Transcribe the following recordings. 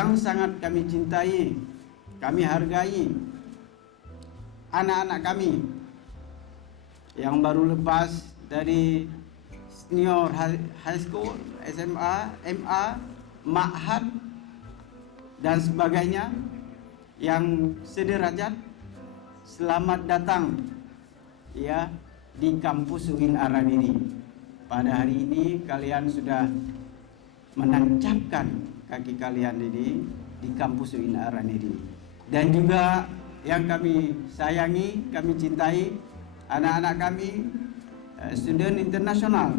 yang sangat kami cintai, kami hargai, anak-anak kami yang baru lepas dari senior high school, SMA, MA, ma'had dan sebagainya yang sederajat. Selamat datang ya di kampus UIN Araniri. Pada hari ini kalian sudah menancapkan kaki kalian ini di kampus UIN Araniri. Dan juga yang kami sayangi, kami cintai, anak-anak kami student internasional,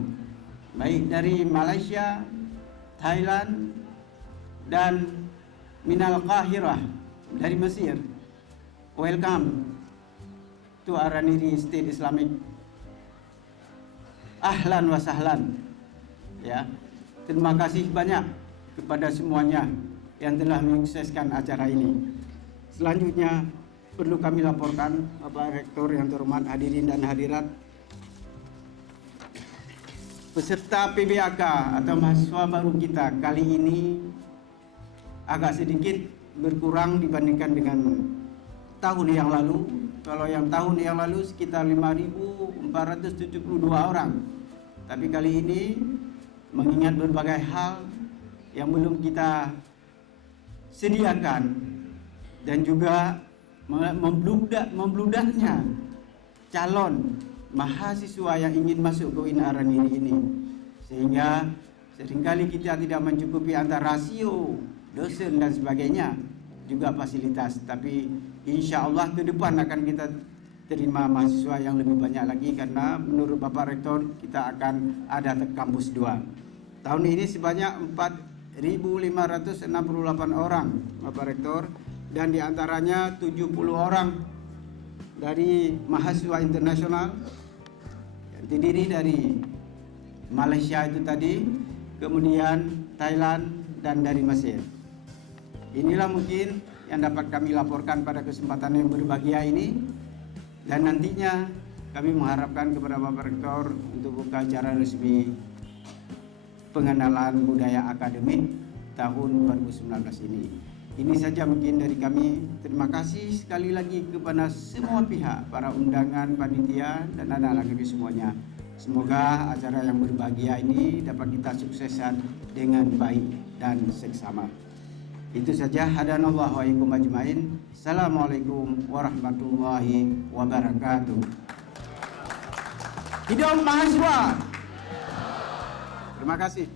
baik dari Malaysia, Thailand, dan Minal Qahirah dari Mesir. Welcome to Araniri State Islamic. Ahlan wa sahlan. Ya, terima kasih banyak kepada semuanya yang telah menyukseskan acara ini. Selanjutnya perlu kami laporkan Bapak Rektor yang terhormat, hadirin dan hadirat, peserta PBAK atau mahasiswa baru kita kali ini agak sedikit berkurang dibandingkan dengan tahun yang lalu. Kalau yang tahun yang lalu sekitar 5.472 orang. Tapi kali ini mengingat berbagai hal yang belum kita sediakan dan juga membludaknya calon mahasiswa yang ingin masuk ke UIN Araniri ini, sehingga seringkali kita tidak mencukupi antara rasio dosen dan sebagainya, juga fasilitas. Tapi insya Allah ke depan akan kita terima mahasiswa yang lebih banyak lagi, karena menurut Bapak Rektor kita akan ada kampus 2. Tahun ini sebanyak 4.568 orang Bapak Rektor, dan diantaranya 70 orang dari mahasiswa internasional yang terdiri dari Malaysia itu tadi, kemudian Thailand, dan dari Mesir. Inilah mungkin yang dapat kami laporkan pada kesempatan yang berbahagia ini, dan nantinya kami mengharapkan kepada Bapak Rektor untuk buka acara resmi pengenalan budaya akademik tahun 2019 ini. Ini saja mungkin dari kami. Terima kasih sekali lagi kepada semua pihak, para undangan, panitia, dan anak-anak kami semuanya. Semoga acara yang berbahagia ini dapat kita sukseskan dengan baik dan seksama. Itu saja. Hadanallahu wa iyyakum ajmain. Assalamualaikum warahmatullahi wabarakatuh. Hidup mahasiswa. Terima kasih.